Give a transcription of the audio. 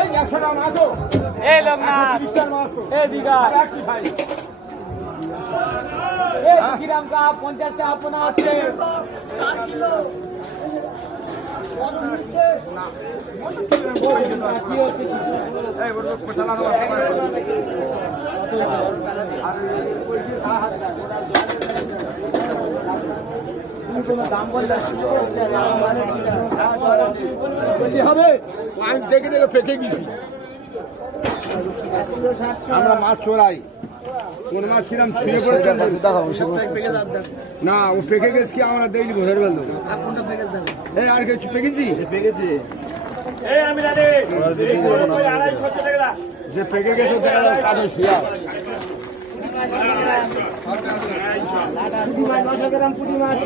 এই লোকনাথ এই দিঘা এই কিরাম কা 50 টাকা আপনা আছে কি হচ্ছে এই বড় চালানো দাম বললে হবে আমি দেখে দেখে ফেঁকে গেছি আমরা মাছ চোরাই কোন মাছ কিরাম ছুঁয়ে পড়েছে না ও পেকে গেছে কি আমরা দেখলি বোঝার গেল এই আর কিছু পেকেছি পেকেছি আমি যে পেকে গেছে কাজে শুয়া পুঁটি মাছ 10 গ্রাম পুঁটি মাছ